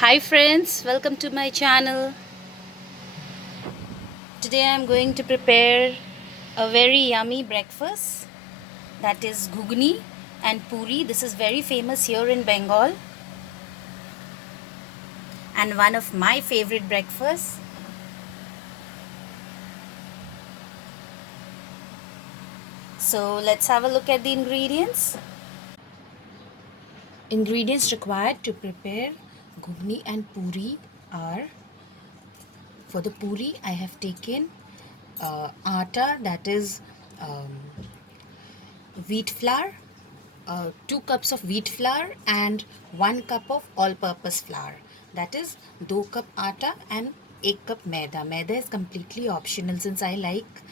Hi friends, welcome to my channel. Today I am going to prepare a very yummy breakfast, that is Ghugni and Puri. This is very famous here in Bengal and one of my favorite breakfasts. So let's have a look at the ingredients. Ingredients required to prepare Ghugni and Puri are: for the Puri I have taken atta, that is um, wheat flour, 2 cups of wheat flour and 1 cup of all-purpose flour. That is 2 cup atta and 1 cup maida. Maida is completely optional since I like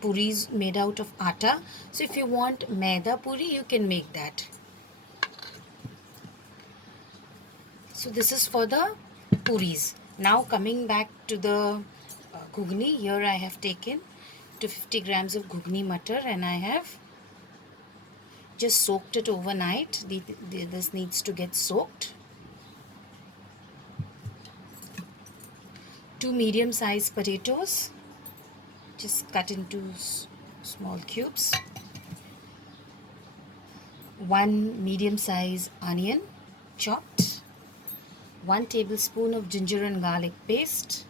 puris made out of atta. So if you want maida puri, you can make that. So this is for the puris. Now coming back to the ghugni, here I have taken 250 grams of ghugni matar and I have just soaked it overnight. This needs to get soaked. 2 medium sized potatoes, just cut into small cubes. 1 medium sized onion, chopped. 1 tablespoon of ginger and garlic paste.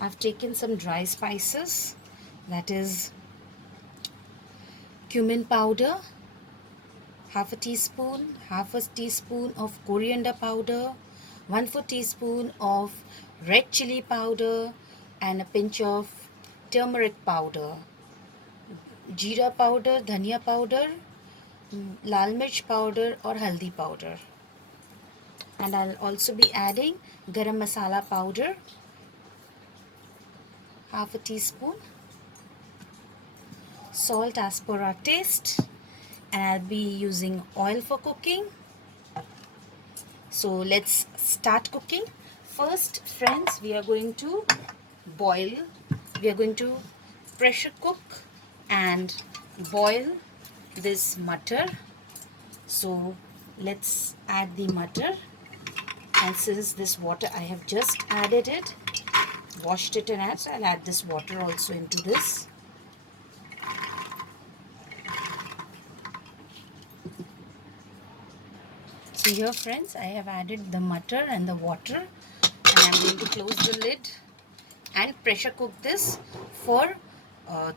I've taken some dry spices, that is cumin powder, half a teaspoon of coriander powder, 1/4 teaspoon of red chili powder, and a pinch of turmeric powder, jeera powder, dhania powder, lal mirch powder or haldi powder. And I'll also be adding garam masala powder, half a teaspoon, salt as per our taste, and I'll be using oil for cooking. So let's start cooking. First, friends, we are going to pressure cook and boil this mutter. So let's add the mutter, and since this water I have just added it, washed it and add, so I'll add this water also into this. So here friends, I have added the mutter and the water, and I'm going to close the lid and pressure cook this for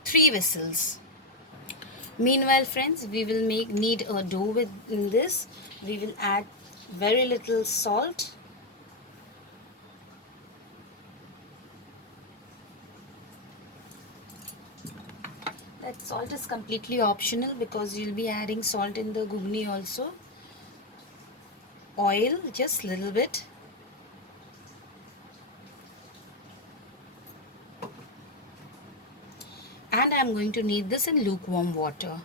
3 whistles. Meanwhile friends, we will need a dough in this. We will add very little salt, that salt is completely optional because you'll be adding salt in the ghugni also. Oil, just little bit, and I'm going to knead this in lukewarm water.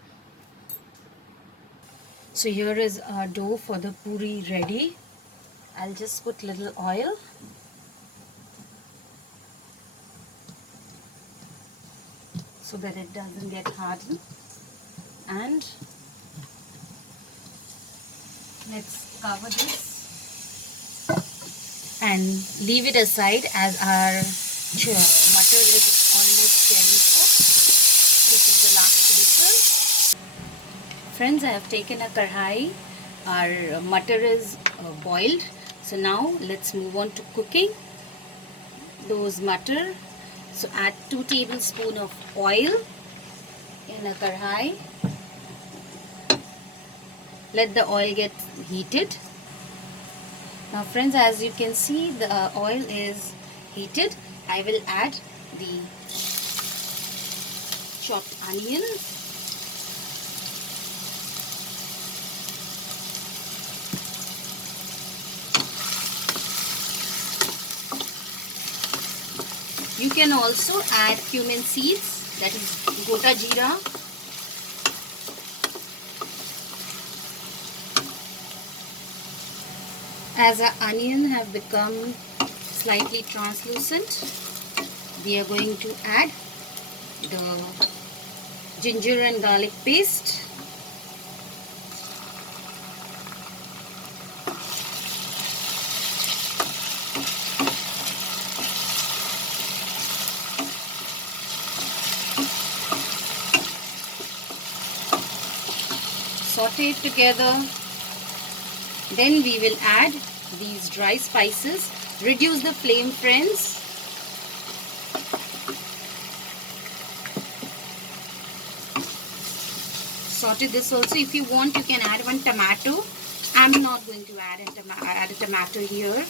So here is our dough for the puri ready. I'll just put little oil, so that it doesn't get hardened, and let's cover this and leave it aside as our butter is almost getting cooked. This is the last whistle. Friends, I have taken a karhai. Our butter is boiled. So now let's move on to cooking those butter. So add 2 tablespoons of oil in a karhai. Let the oil get heated. Now friends, as you can see, the oil is heated. I will add the chopped onions, you can also add cumin seeds, that is gota jeera. As our onion have become slightly translucent, we are going to add the ginger and garlic paste. saute it together. Then we will add these dry spices. Reduce the flame, friends. Saute this also. If you want, you can add one tomato. I'm not going to add a tomato here.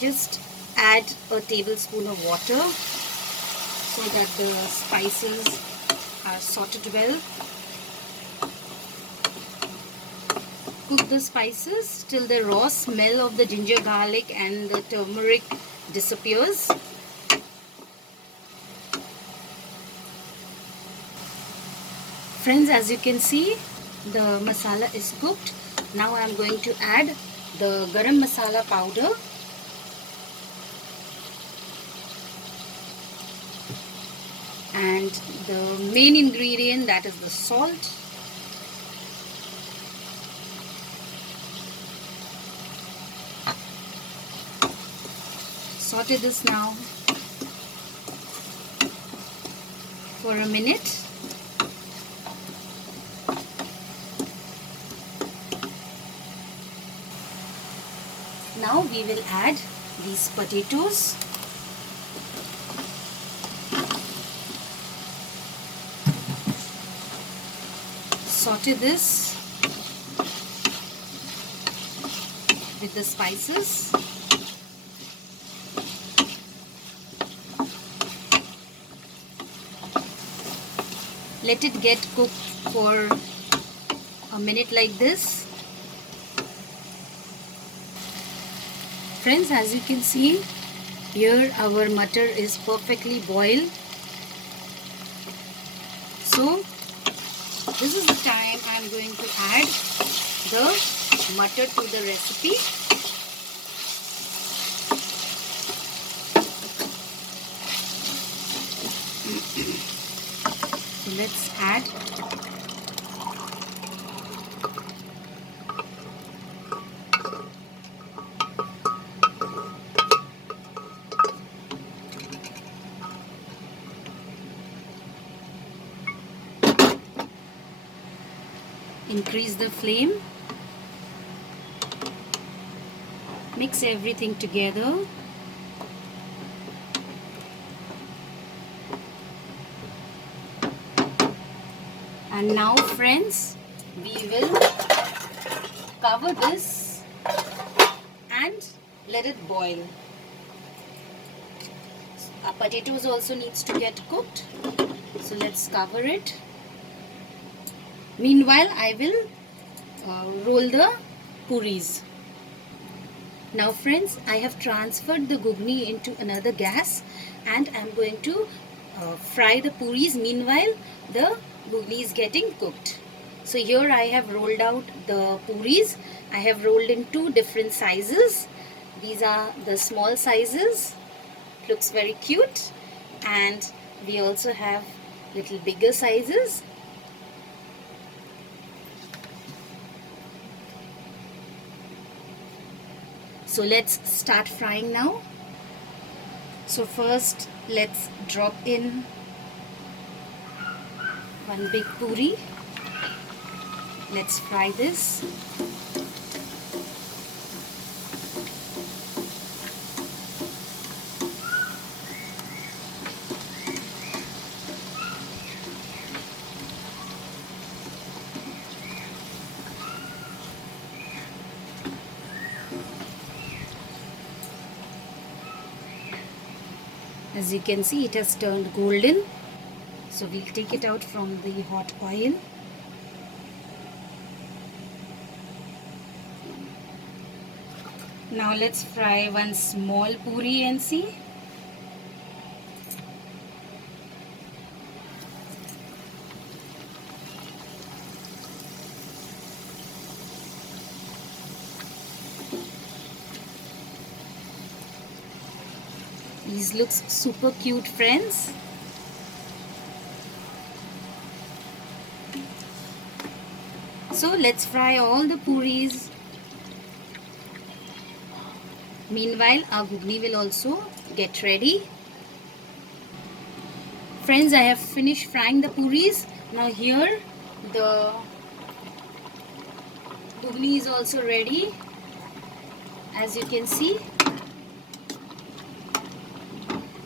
Just add a tablespoon of water so that the spices are sauteed well. Cook the spices till the raw smell of the ginger garlic and the turmeric disappears. Friends, as you can see, the masala is cooked. Now I am going to add the garam masala powder. And the main ingredient, that is the salt. Saute this now for a minute. Now we will add these potatoes. Saute this with the spices. Let it get cooked for a minute like this. Friends, as you can see, here our mutton is perfectly boiled. So this is the time I am going to add the mutton to the recipe. So let's add increase the flame, mix everything together. And now friends, we will cover this and let it boil. Our potatoes also needs to get cooked, so let's cover it. Meanwhile, I will roll the puris. Now friends, I have transferred the ghugni into another gas and I am going to fry the puris. Meanwhile, the ghugni is getting cooked. So here I have rolled out the puris. I have rolled in two different sizes. These are the small sizes. Looks very cute. And we also have little bigger sizes. So let's start frying now. So first let's drop in one big puri. Let's fry this. As you can see, it has turned golden. So we'll take it out from the hot oil. Now let's fry one small puri and see. These looks super cute, friends. So let's fry all the puris. Meanwhile, our ghugni will also get ready. Friends, I have finished frying the puris. Now here the ghugni is also ready. As you can see,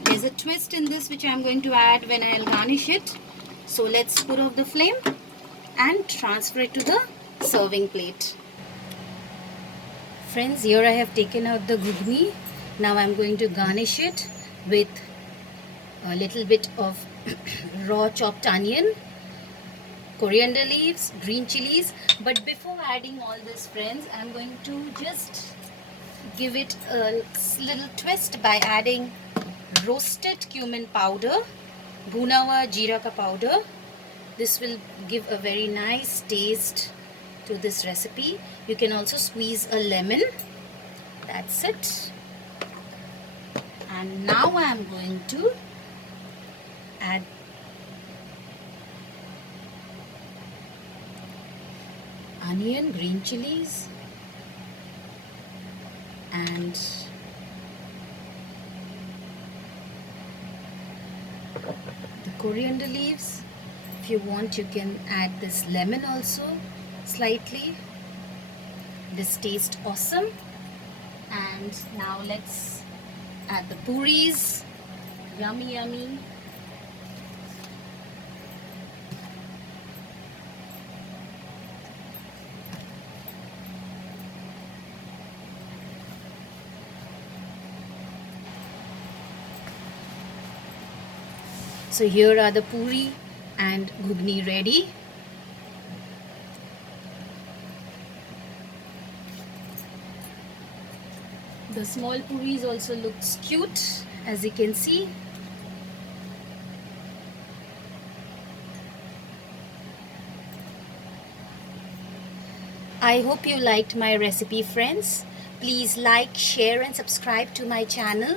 there's a twist in this which I'm going to add when I'll garnish it. So let's put off the flame and transfer it to the serving plate. Friends, here I have taken out the ghugni. Now I'm going to garnish it with a little bit of raw chopped onion, coriander leaves, green chilies. But before adding all this, friends, I'm going to just give it a little twist by adding roasted cumin powder, bhuna hua jeera ka powder. This will give a very nice taste to this recipe. You can also squeeze a lemon. That's it. And now I am going to add onion, green chilies, and the coriander leaves. If you want, you can add this lemon also slightly. This tastes awesome. And now let's add the puris. Yummy, yummy. So here are the puri and ghugni ready. The small puris also looks cute, as you can see. I hope you liked my recipe, friends. Please like, share and subscribe to my channel.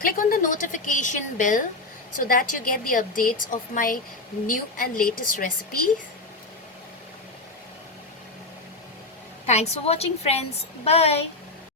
Click on the notification bell so that you get the updates of my new and latest recipes. Thanks for watching, friends. Bye.